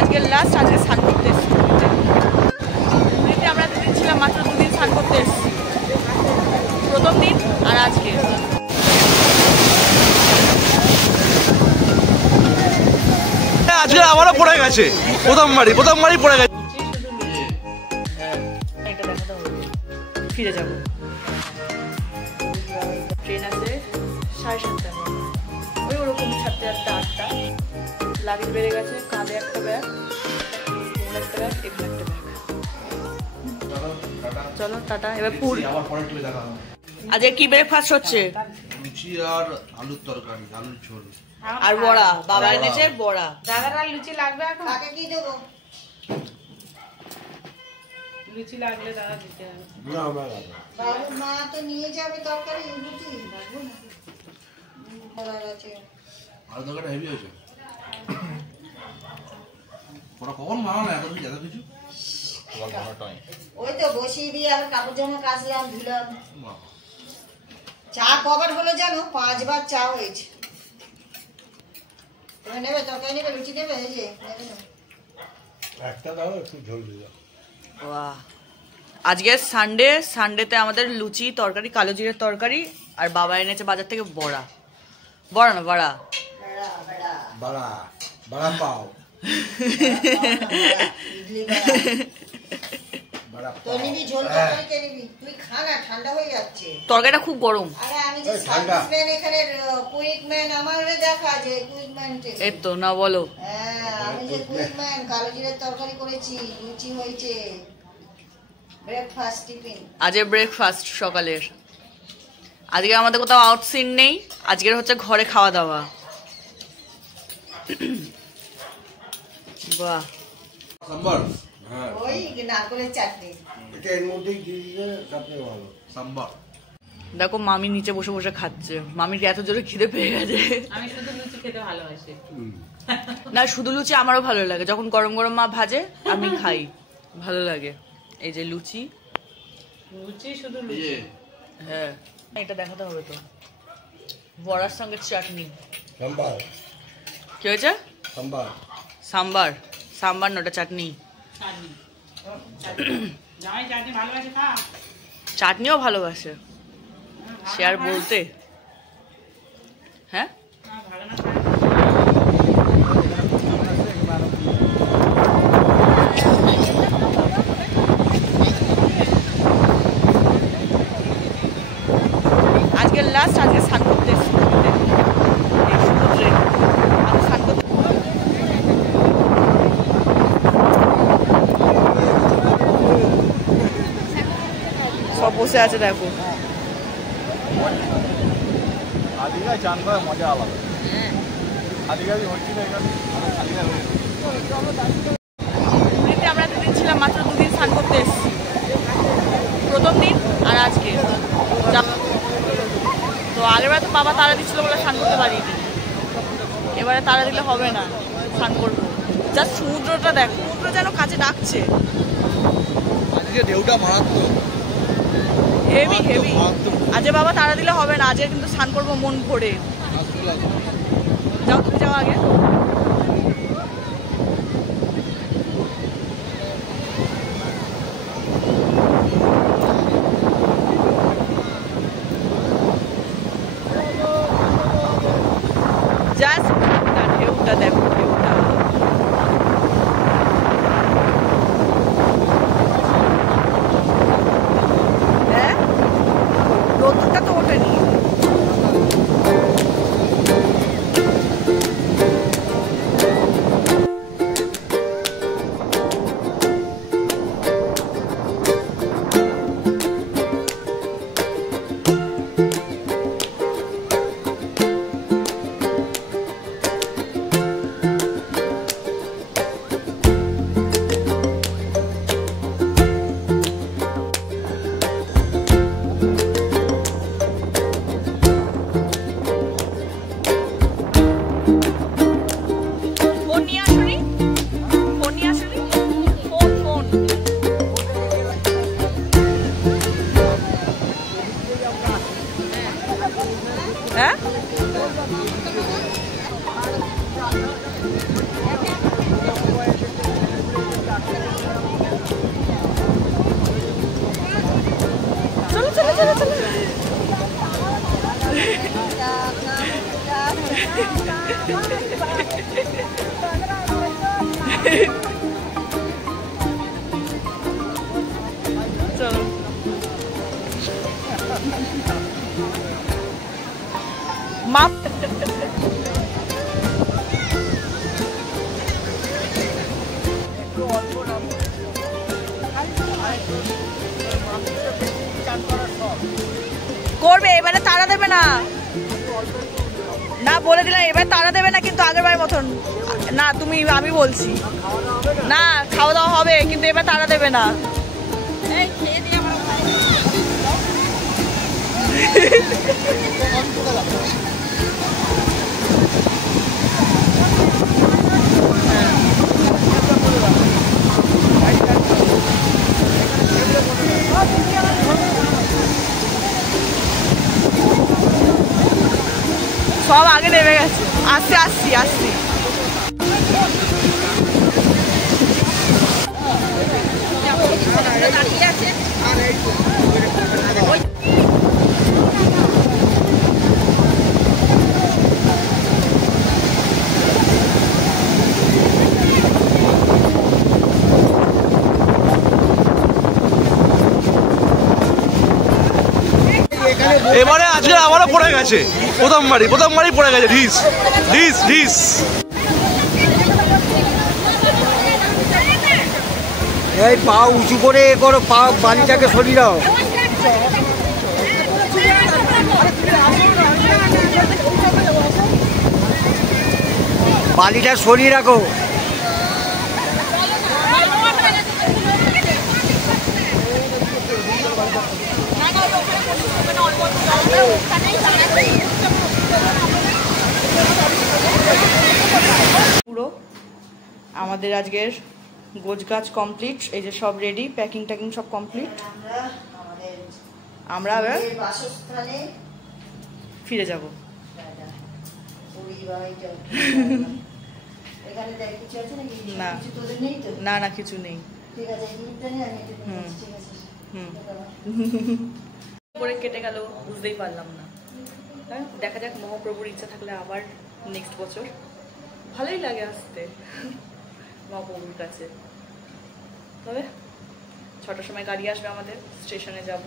আজকে লাস্ট, আজকে স্নান করতে এসেছি। আমরা দুদিন ছিলাম, মাত্র দুদিন স্নান করতে এসেছি, প্রথম দিন আর আজকে। আজকে আমারও পড়ে গেছে, প্রথমবারই পড়ে গেছে। ফিরে যাবো, ট্রেন আছে 7:30টার মধ্যে, ওই ওরকম 7:30-8টা। লাগেজ বেড়ে গেছে, কাঁধে একটা ব্যাগ, একটা ব্যাগ, এখানে একটা ব্যাগ। চলো টাটা। এবার আজকে কি ব্রেকফাস্ট হচ্ছে? লুচি আর আলুর তরকারি, আলুর ঝোল আর বড়া। বাবা এনেছে বড়া। দাদার আর লুচি লাগবে এখন? কাকে কি দেবো? লুচি লাগলে দাদা দিতে হবে। বাবু মা তো নিয়ে যাবে তরকারি, লুচি লাগবে না। আলুর তরকারিটা হেভি হয়েছে। ওরা কখন মানা না এত কিছু। ওই তো বসিয়ে দিয়ে আর কাপড় জামা কাচলাম, ধুলাম। চা কবার হলো জানো? 5 বার চা হয়েছে। তুমি নেবে তরকারি, নেবে লুচি নেবে? এই যে একটা দাও, একটু ঝোল দিয়ে দাও। বাহ, আজকে সানডেতে আমাদের লুচি তরকারি, কালো জিরের তরকারি, আর বাবা এনেছে বাজার থেকে বড়া। বড়া না বড়া, বড়া বড়া পাও। ইডলি বড়া। তো নিবি ঝোল তরকারি, কে নিবি? তুই খা না, ঠান্ডা হয়ে যাচ্ছে। তরকারিটা খুব গরম। আরে আমি যে সার্ভিসম্যান, এখানে কুইকম্যান, আমারে দেখা যে কুইকম্যান। এই তো না বলো। হ্যাঁ, আমি যে কুইকম্যান, কালো জিরের তরকারি করেছি, লুচি হয়েছে, ব্রেকফাস্ট টিফিন। আজকে ব্রেকফাস্ট সকালের। আজকে আমাদের কোথাও আউটসিন নেই, আজকের হচ্ছে ঘরে খাওয়া দাওয়া। বাহ, সাম্বার। হ্যাঁ, ওই নারকেলের চাটনি। এটা এর মধ্যেই দিয়ে দিলে সবচেয়ে ভালো। সাম্বার। দেখো মামি নিচে বসে বসে খাচ্ছে। মামির এত জোরে খিদে পেয়ে গেছে। আমি শুধু লুচি খেতে ভালোবাসি। না, শুধু লুচি আমারও ভালো লাগে, যখন গরম গরম মা ভাজে আমি খাই, ভালো লাগে। এই যে লুচি, শুধু লুচি। হ্যাঁ এটা দেখাতে হবে তো। বড়ার সঙ্গে চাটনি। সাম্বার। কি হয়েছে? সাম্বার। সাম্বার। সাম্বার নটা চাটনি। জামাই চাটনি ভালোবাসে, খা। চাটনিও ভালোবাসে, সে আর বলতে। হ্যাঁ ভালো না। আজকে লাস্ট, আজকে স্নান করতে এসেছি সমুদ্রে। আমি স্নান করতে সব বসে আছে দেখো। আদিগায় চান করার মজা আলাদা। আদিগায় হচ্ছিল এখানে, আমরা দুদিন ছিলাম, মাত্র দুদিন স্নান করতে এসেছি, প্রথম দিন আর আজকে। তো আগেরবার তো বাবা তারা দিচ্ছিল বলে স্নান করতে পারিনি, এবারে তারা দিলে হবে না, স্নান করবো। জাস্ট সমুদ্রটা দেখ, সমুদ্র যেন কাছে ডাকছে। আজকে ঢেউটা মারাত্মক, হেভি হেভি। আজকে বাবা তারা দিলে হবে না, আজকে কিন্তু স্নান করবো মন ভরে। যাও, তুমি যাও আগে। জাস্ট ঢেউটা দেখো, ঢেউটা। হ্যাঁ, রোদটা তো ওঠেনি। চলো মা করবে এবারে তাড়া দেবে না, না বলে দিলাম এবার তাড়া দেবে না কিন্তু আগেরবার মতন না। তুমি আমি বলছি না, খাওয়া দাওয়া হবে কিন্তু এবার তাড়া দেবে না। সব আগে নেমে গেছে, আসছি আসছি আসছি। দাঁড়িয়ে আছে এবারে আজকে আবারও পড়ে গেছে প্রথমবারই পড়ে গেছে ঢিস ঢিস ঢিস। এই পা উঁচু করে এ করো, পা বালিটাকে সরিয়ে দাও। বালিটা সরিয়ে রাখো। পুরো আমাদের আজকের গোছ গাছ কমপ্লিট, এই যে সব রেডি, প্যাকিং ট্যাকিং সব কমপ্লিট। আমরা আবার বাসস্থানে ফিরে যাব। এখানে দেখ কিছু আছে নাকি? না। কিছু তোদের নেই তো? না না কিছু নেই। ঠিক আছে, এই জিনিসটা নিয়ে আমি একটু নিয়ে আসছি, ঠিক আছে? করে কেটে গেল বুঝতেই পারলাম না। হ্যাঁ, দেখা যাক, মহাপ্রভুর ইচ্ছা থাকলে আবার নেক্সট বছর। ভালোই লাগে আসতে মহাপ্রভুর কাছে। তবে 6টার সময় গাড়ি আসবে, আমাদের স্টেশনে যাব,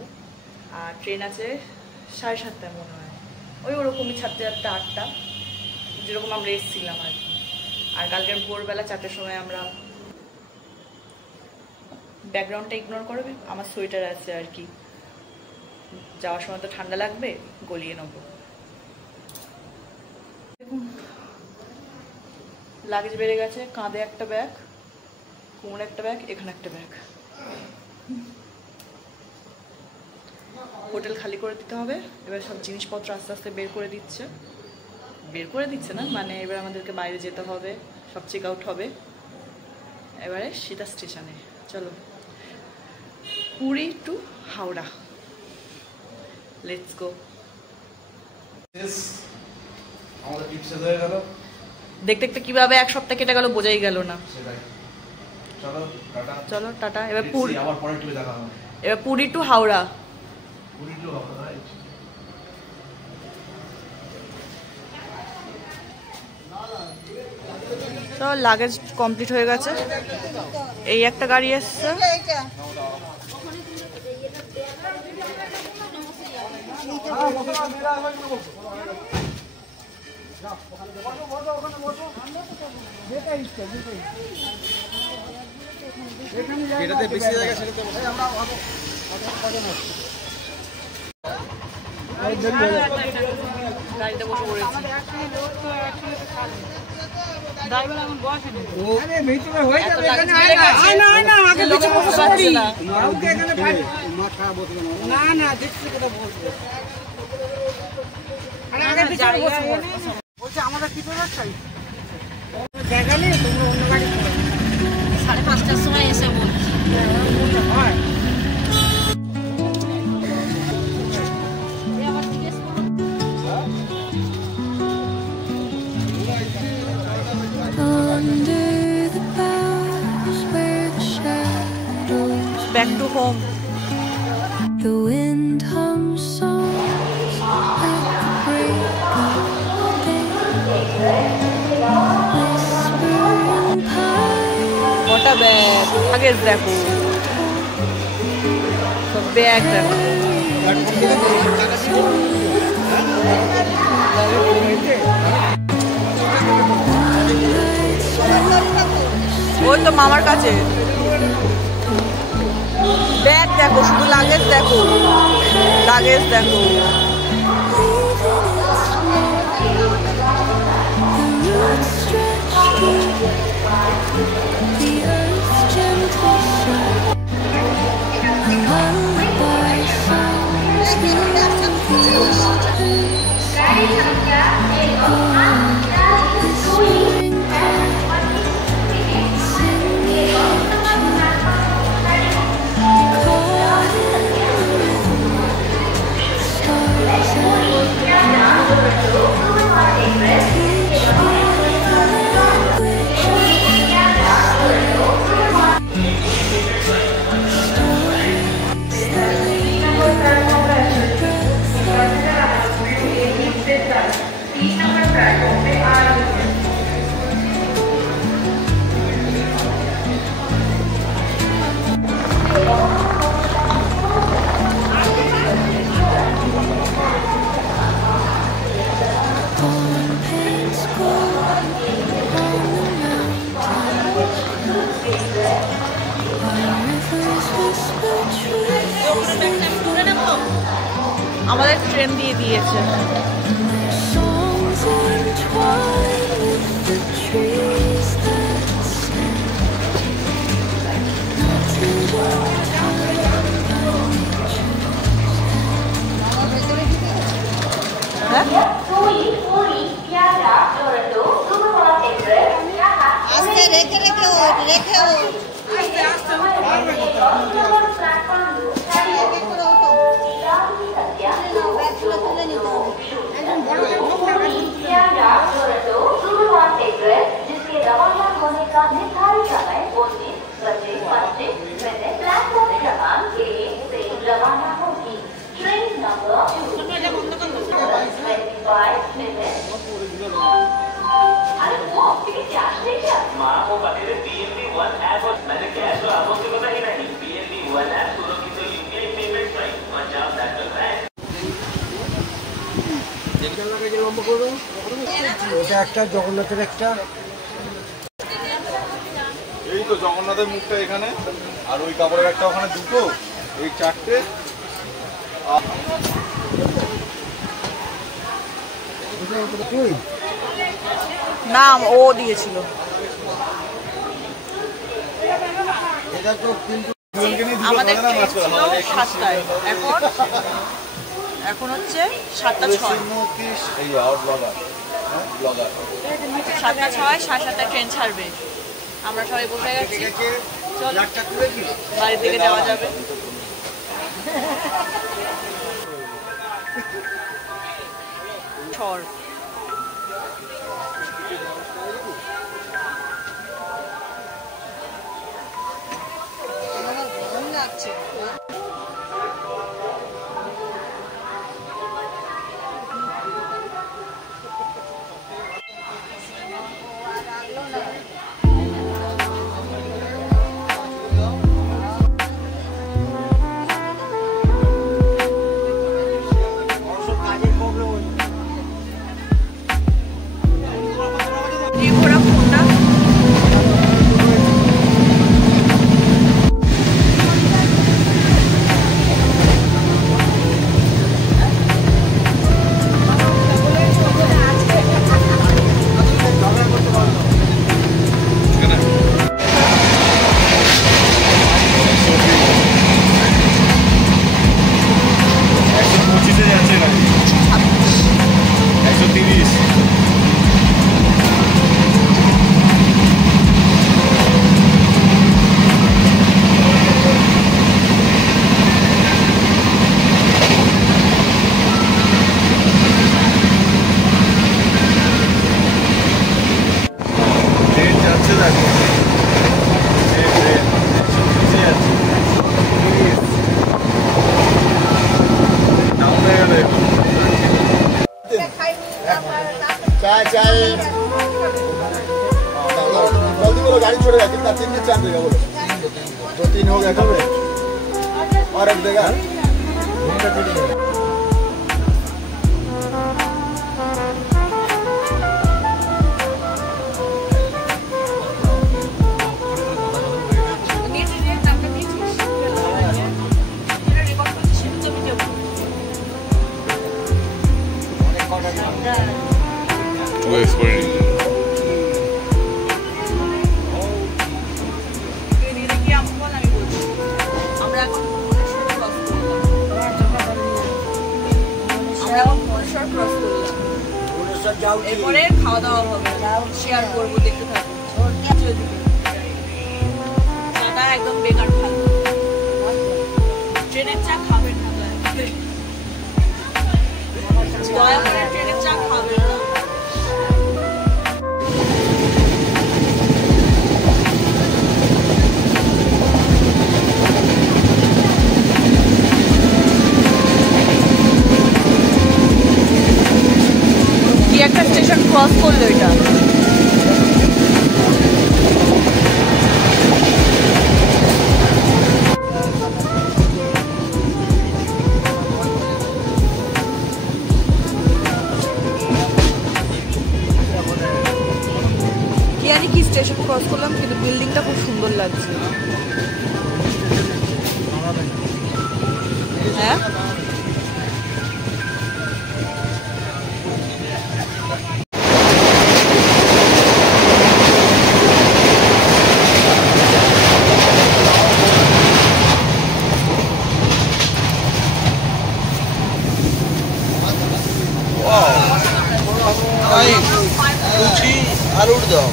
আর ট্রেন আছে 7:30 মনে হয়, ওরকমই 7:30-8টা, যেরকম আমরা এসেছিলাম আর কি। আর কালকের ভোরবেলা 4টার সময় আমরা, ব্যাকগ্রাউন্ডটা ইগনোর করবে, আমার সোয়েটার আছে আর কি, যাওয়ার সময় তো ঠান্ডা লাগবে, গলিয়ে নেবো। দেখুন লাগেজ বেড়ে গেছে, কাঁধে একটা ব্যাগ, কোমরে একটা ব্যাগ, এখানে একটা ব্যাগ। হোটেল খালি করে দিতে হবে এবার, সব জিনিসপত্র আস্তে আস্তে বের করে দিচ্ছে না মানে এবার আমাদেরকে বাইরে যেতে হবে, সব চেক আউট হবে এবারে সীতা স্টেশনে। চলো, Puri to Howrah, let's go. আমাদের ট্রিপ শেষ হয়ে গেল, দেখতে দেখতে কিভাবে এক সপ্তাহ কেটে গেল বোঝাই গেল না। চলো টাটা। এবার পুরী, আবার পরে ট্রিপে দেখা হবে। এবার Puri to Howrah. Puri to Howrah, right. তো লাগেজ কমপ্লিট হয়ে গেছে, এই একটা গাড়ি এসছে। যেটাতে বেশি জায়গা সেটাতে গাড়িতে বসে পড়েছি। আমাদের কি ব্যবস্থা জায়গা নেই, তোমরা অন্য গাড়ি 5:30টার সময় এসে বলছি। Back to home. The wind hums songs at the break of day, whispering pines. Luggage দেখো, ব্যাগ দেখো। ওই তো মামার কাছে ব্যাগ দেখো, শুধু লাগেজ দেখো, লাগেজ দেখো। আমাদের ট্রেন দিয়ে দিয়েছে। जिसके रवाना होने का निर्धारित समय 19:25 प्लेटफॉर्म क्रमांक के से रवाना होगी। Train number 25 minute. अरे वो टिकट चार्ज क्या? माँ को पता है PNB-1 ऐप और मैंने कैश तो आपको पता ही नहीं। PNB-1 ऐप सुनो की तो UPI payment price Punjab national bank. এটা একটা জগন্নাথের একটা, এই তো জগন্নাথের মুখটা এখানে, আর ওই কাপড়ের একটা ওখানে, দুটো, এই চারটে। নাম ও দিয়েছিল। এটা তো কিন্তু আমাদের ট্রেন ছিল 7টায়, এখন হচ্ছে 7:06। 7:06, 7:30 ট্রেন ছাড়বে। আমরা সবাই বসে গেছি, চল বাড়ির দিকে যাওয়া যাবে। ছড় जल्दी बोलो, गाड़ी छोड़ेगा, कितना 3 मिनट चार्ज देगा बोलो। 2-3 हो गया कब और एक देगा এরপরে খাওয়া দাওয়া হবে, শেয়ার করবো, দেখতে থাকবো। চাটা একদম বেকার থাকবে, ট্রেনের চা খাবেন না, দয়া করে ট্রেনের চা খাবেন না। কি একটা স্টেশন ক্রস করলো এটা। কি জানি কি স্টেশন ক্রস করলাম, কিন্তু বিল্ডিংটা খুব সুন্দর লাগছে। হ্যাঁ লুচি আলুর দাও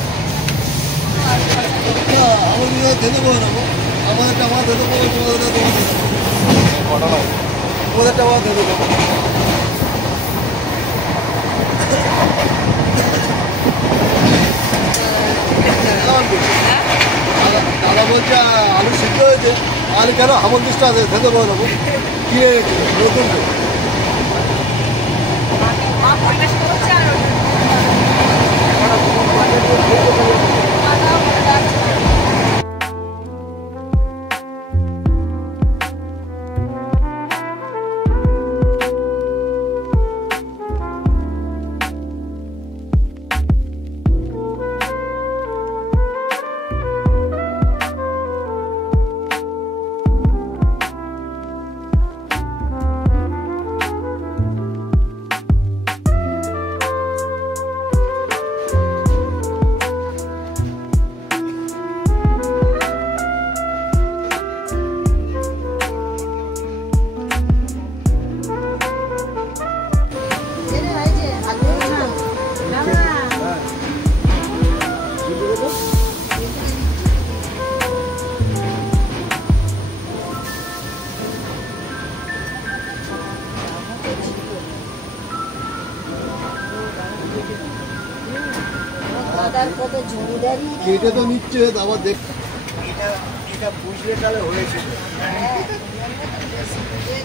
বলছে আলু সিদ্ধ হয়েছে, আলু কেন আমল দৃষ্টা আছে খেতে পারবো কিনে রেখে নতুন কেটে তো নিচ্ছে আবার দেখ এটা বুঝলে তাহলে হয়েছিল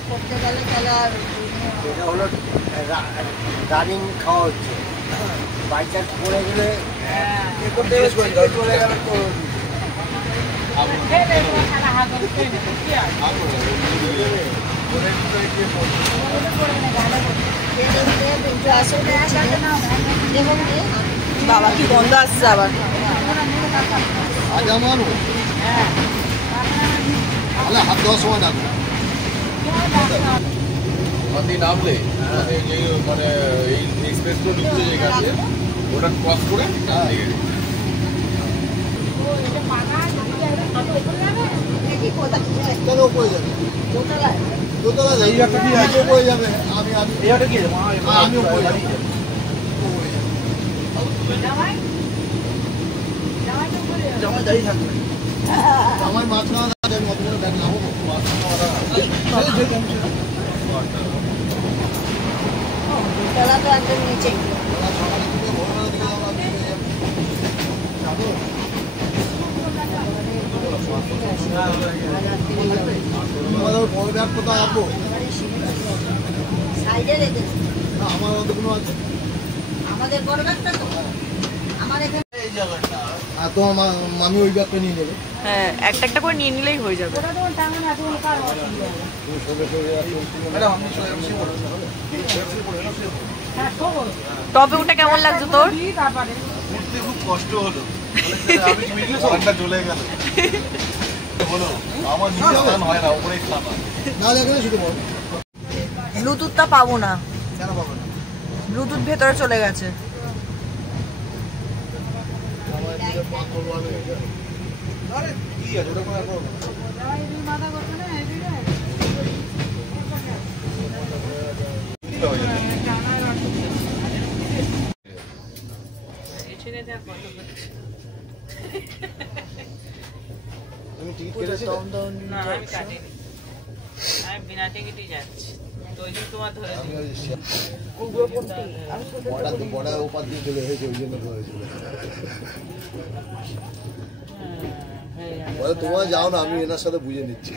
করতে গেলে তাহলে আর এটা হলো রানিং খাওয়া হচ্ছে বাই চান্স পড়ে গেলে চলে গেলে তো বাবা কি গন্ধ আসছে আবার। আজ আমার হাত দেওয়ার সময় ডাকবো নামলে মানে এই এক্সপ্রেসগুলো ঢুকছে যেখানে ওটা ক্রস করে উপরে যাবে দোতলা যাবে আমি উপরে যাবো জামাই দাঁড়িয়ে থাকবে আমার মাছ খাওয়া আমি কত করে ব্যাগ নামো বড় ব্যাগ কোথায় রাখবো আমার কোনো আছে আমাদের বড় ব্যাগটা তো আমার এখানে এই জায়গাটা তো মামি ওই ব্যাগটা নিয়ে নেবে। হ্যাঁ একটা একটা করে নিয়ে নিলেই হয়ে যাবে। টপে ওটা কেমন লাগছে তোর? খুব কষ্ট হলো, চলে গেল হলো আমার নিজের হয় না, উপরেই খানা না দেখলে শুধু বল। ব্লুটুথটা পাবো না, কেন পাবো না? ব্লুটুথ ভেতরে চলে গেছে। আরে কি আছে ওটা কোনো ব্যাপার তুমি টিকিট কেটেছিলে? না আমি কাটিনি, আমি বিনা টিকিটই যাচ্ছি। তো ওই দিন তোমার ধরে দিই। বড়া ওপার দিয়ে চলে এসেছে, ওই জন্য করেছিল। বলে তোমরা যাও না, আমি এনার সাথে বুঝে নিচ্ছি।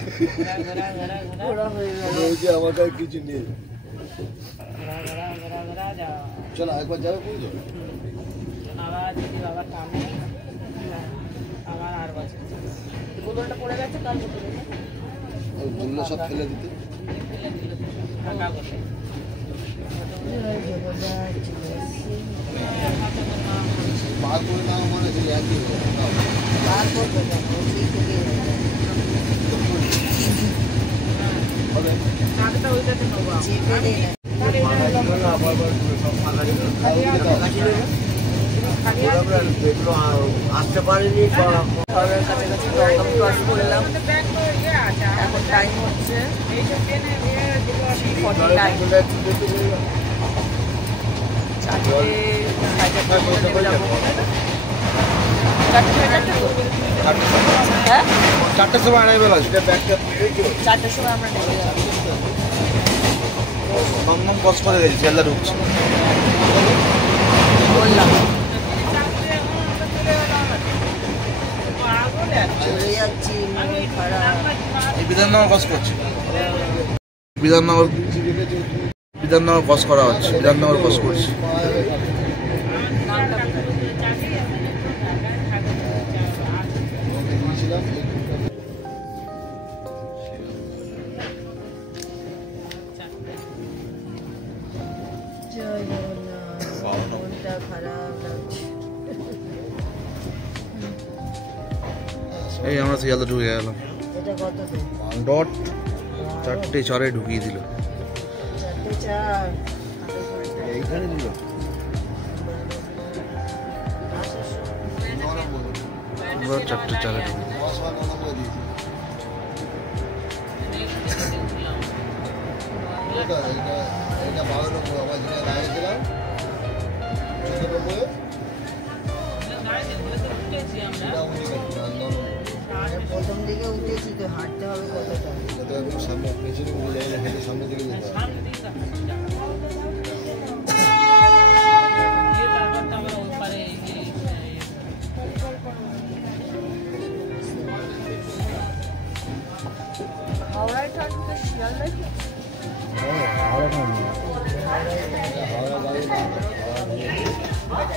আমার কাছে কিছু নেই। চলো একবার যাবে বুঝছো? আবার যদি বাবা টানে আবার আর বছর বোতলটা পড়ে গেছে, কাল বোতলে বললো সব ফেলে দিতে। ফাঁকা বলে বার করে নাও মানে সেই একই হয়ে যাবে। হবে? চাকটা ওইটাতে নেবো দেখলো আসতে পারিনি। ঘরের কাছাকাছি দমদম ক্রস করলাম। এখন টাইম হচ্ছে 3:49। চারটের সময় অ্যারাইভেল আছে। 4টার সময় আমরা নেমে যাবো। দমদম ক্রস করে গেছি, শিয়ালদা ঢুকছি। বললাম চলে যাচ্ছি, মন খারাপ। এই বিধাননগর ক্রস করছি, বিধাননগর ক্রস করা হচ্ছে, বিধাননগর ক্রস করছি। জয় জগন্নাথ, মনটা খারাপ লাগছে। এই আমরা শিয়ালদা ঢুকে গেলাম, এটা কত দিন? ডট 4:04 ঢুকিয়ে দিল। 4:04 এইখানে দিল। আমরা 4:04 ঢুকি। এটা 92 আমার যেটা দাঁড়িয়েছিলাম 94 সেটা উনি প্রথম দিকে উঠেছি তো, হাঁটতে হবে কতটা? যাতে একদম সামনে পেছনে উঠে যায় না, হেঁটে সামনে দিকে যেতে হবে। হাওড়ায় ট্রাফিকে শিয়ালদায় হাওড়া গাড়ি না, হাওড়া